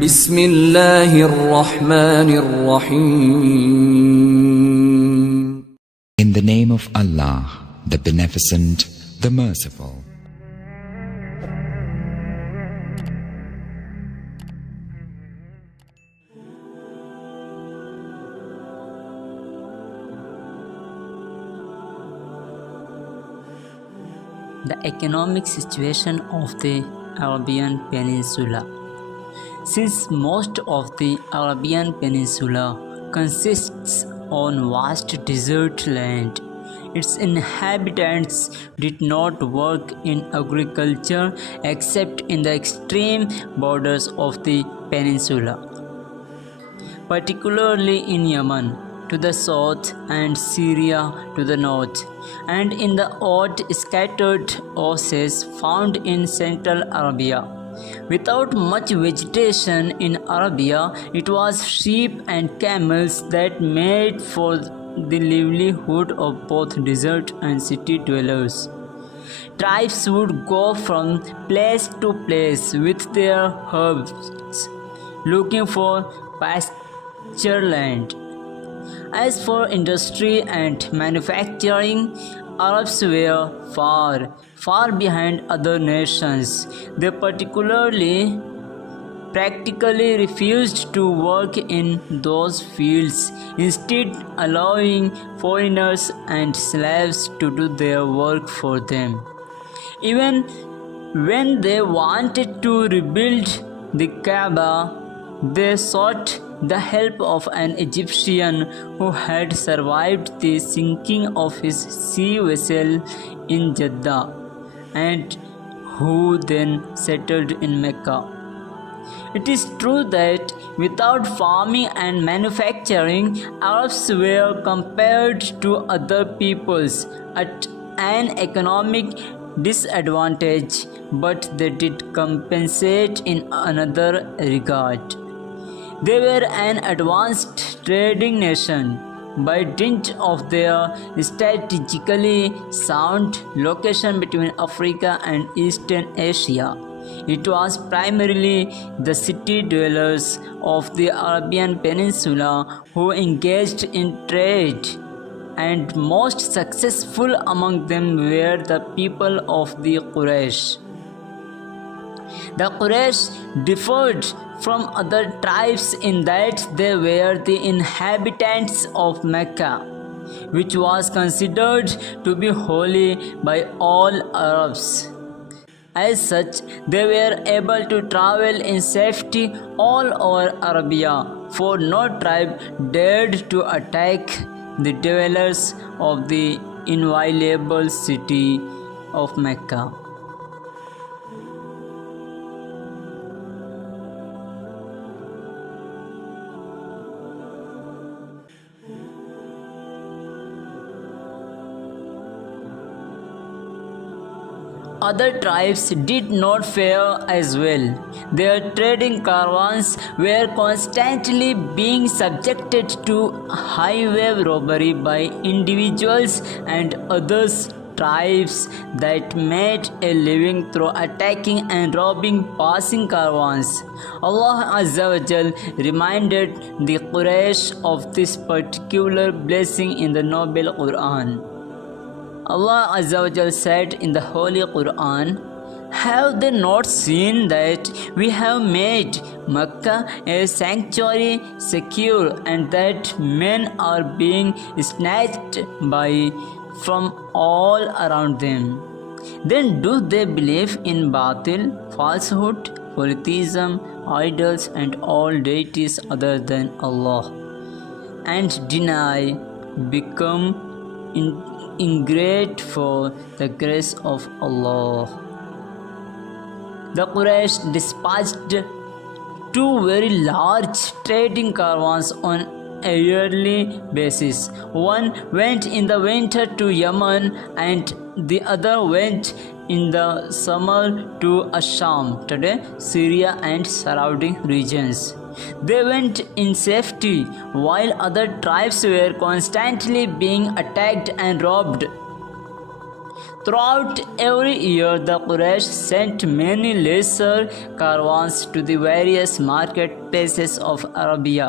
Bismillahirrahmanirrahim. In the name of Allah, the Beneficent, the Merciful. The economic situation of the Arabian Peninsula. Since most of the Arabian Peninsula consists on vast desert land, its inhabitants did not work in agriculture except in the extreme borders of the peninsula, particularly in Yemen to the south and Syria to the north, and in the odd scattered oases found in central Arabia. Without much vegetation in Arabia, it was sheep and camels that made for the livelihood of both desert and city dwellers. Tribes would go from place to place with their herds, looking for pasture land. As for industry and manufacturing, Arabs were far behind other nations. They practically refused to work in those fields, instead allowing foreigners and slaves to do their work for them. Even when they wanted to rebuild the Kaaba, they sought the help of an Egyptian who had survived the sinking of his sea vessel in Jeddah and who then settled in Mecca. It is true that without farming and manufacturing, Arabs were compared to other peoples at an economic disadvantage, but they did compensate in another regard. They were an advanced trading nation by dint of their strategically sound location between Africa and Eastern Asia. It was primarily the city dwellers of the Arabian Peninsula who engaged in trade, and most successful among them were the people of the Quraysh. The Quraysh differed from other tribes in that they were the inhabitants of Mecca, which was considered to be holy by all Arabs. As such, they were able to travel in safety all over Arabia, for no tribe dared to attack the dwellers of the inviolable city of Mecca. Other tribes did not fare as well. Their trading caravans were constantly being subjected to highway robbery by individuals and others tribes that made a living through attacking and robbing passing caravans. Allah Azza wa Jal reminded the Quraysh of this particular blessing in the Noble Quran. Allah Azza wa Jal said in the Holy Quran, "Have they not seen that we have made Mecca a sanctuary secure, and that men are being snatched from all around them? Then do they believe in batil, falsehood, polytheism, idols and all deities other than Allah, and deny, become ingrate for the grace of Allah?" The Quraysh dispatched two very large trading caravans on a yearly basis. One went in the winter to Yemen and the other went in the summer to Asham, today Syria and surrounding regions. They went in safety while other tribes were constantly being attacked and robbed. Throughout every year, the Quraysh sent many lesser caravans to the various marketplaces of Arabia.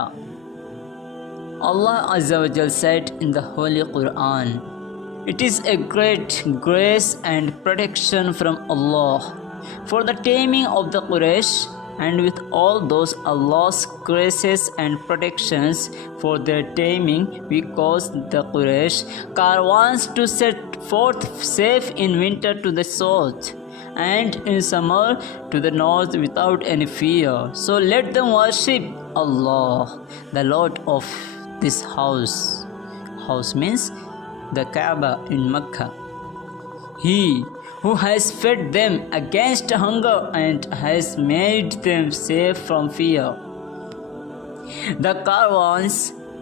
Allah Azza wa Jal said in the Holy Quran, "It is a great grace and protection from Allah for the taming of the Quraysh, and with all those Allah's graces and protections for their taming, we caused the Quraysh caravans to set forth safe in winter to the south, and in summer to the north without any fear. So let them worship Allah, the Lord of this house." House means the Kaaba in Mecca. He who has fed them against hunger and has made them safe from fear. The caravans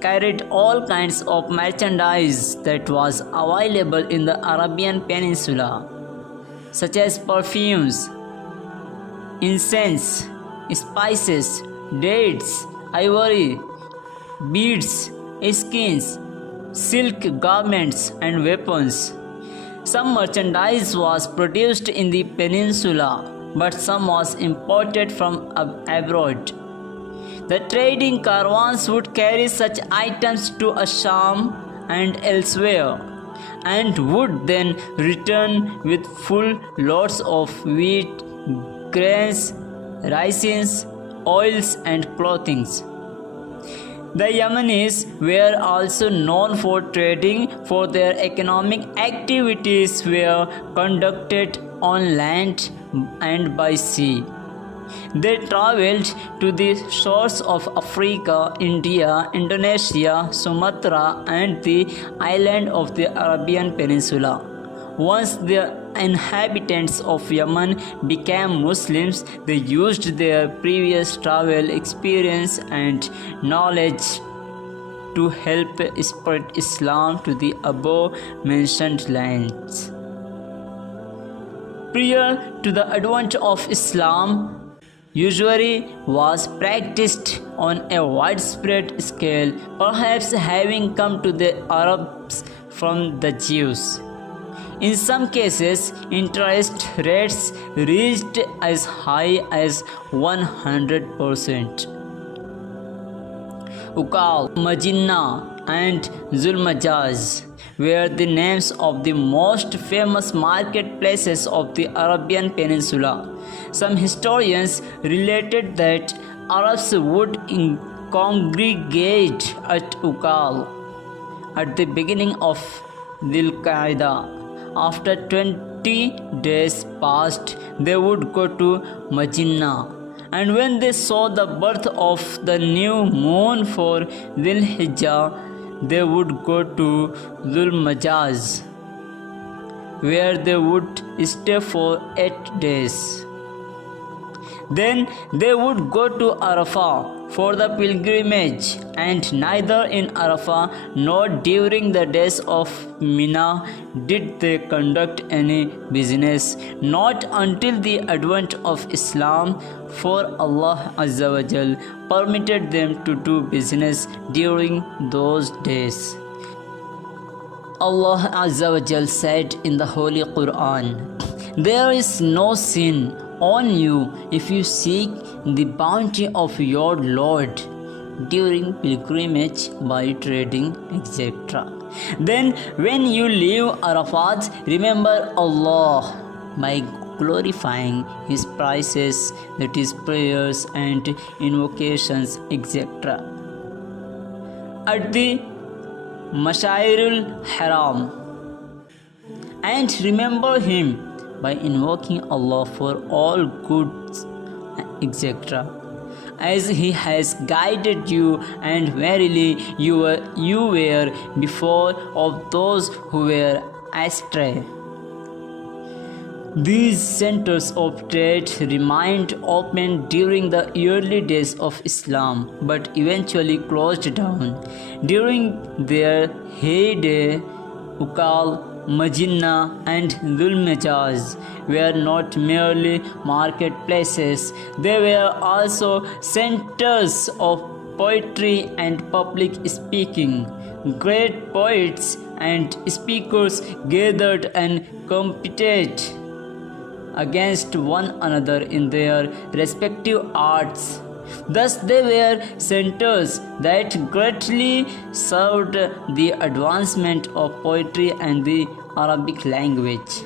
carried all kinds of merchandise that was available in the Arabian Peninsula, such as perfumes, incense, spices, dates, ivory, beads, skins, silk garments, and weapons. Some merchandise was produced in the peninsula, but some was imported from abroad. The trading caravans would carry such items to Asham and elsewhere, and would then return with full loads of wheat, grains, raisins, oils, and clothing. The Yemenis were also known for trading, for their economic activities were conducted on land and by sea. They traveled to the shores of Africa, India, Indonesia, Sumatra, and the island of the Arabian Peninsula. Once the inhabitants of Yemen became Muslims, they used their previous travel experience and knowledge to help spread Islam to the above mentioned lands. Prayer to the advent of Islam usually was practiced on a widespread scale, perhaps having come to the Arabs from the Jews. In some cases, interest rates reached as high as 100%. Ukal, Majinna, and Zulmajaz were the names of the most famous marketplaces of the Arabian Peninsula. Some historians related that Arabs would congregate at Ukal at the beginning of Dhul Qa'dah. After 20 days passed, they would go to Majinna, and when they saw the birth of the new moon for Dhul Hijjah, they would go to Dhul Majaz, where they would stay for 8 days. Then they would go to Arafah for the pilgrimage, and neither in Arafah nor during the days of Mina did they conduct any business, not until the advent of Islam, for Allah Azza wa Jal permitted them to do business during those days. Allah Azza wa Jal said in the Holy Quran, "There is no sin on you if you seek the bounty of your Lord during pilgrimage by trading, etc. Then when you leave Arafat, remember Allah by glorifying His praises, that is prayers and invocations, etc. at the Mashairul Haram, and remember Him by invoking Allah for all goods, etc. as He has guided you, and verily you were before of those who were astray." These centers of trade remained open during the early days of Islam, but eventually closed down. During their heyday, Ukal, Majinna, and Dhul Majaz were not merely marketplaces, they were also centers of poetry and public speaking. Great poets and speakers gathered and competed against one another in their respective arts. Thus, they were centers that greatly served the advancement of poetry and the Arabic language.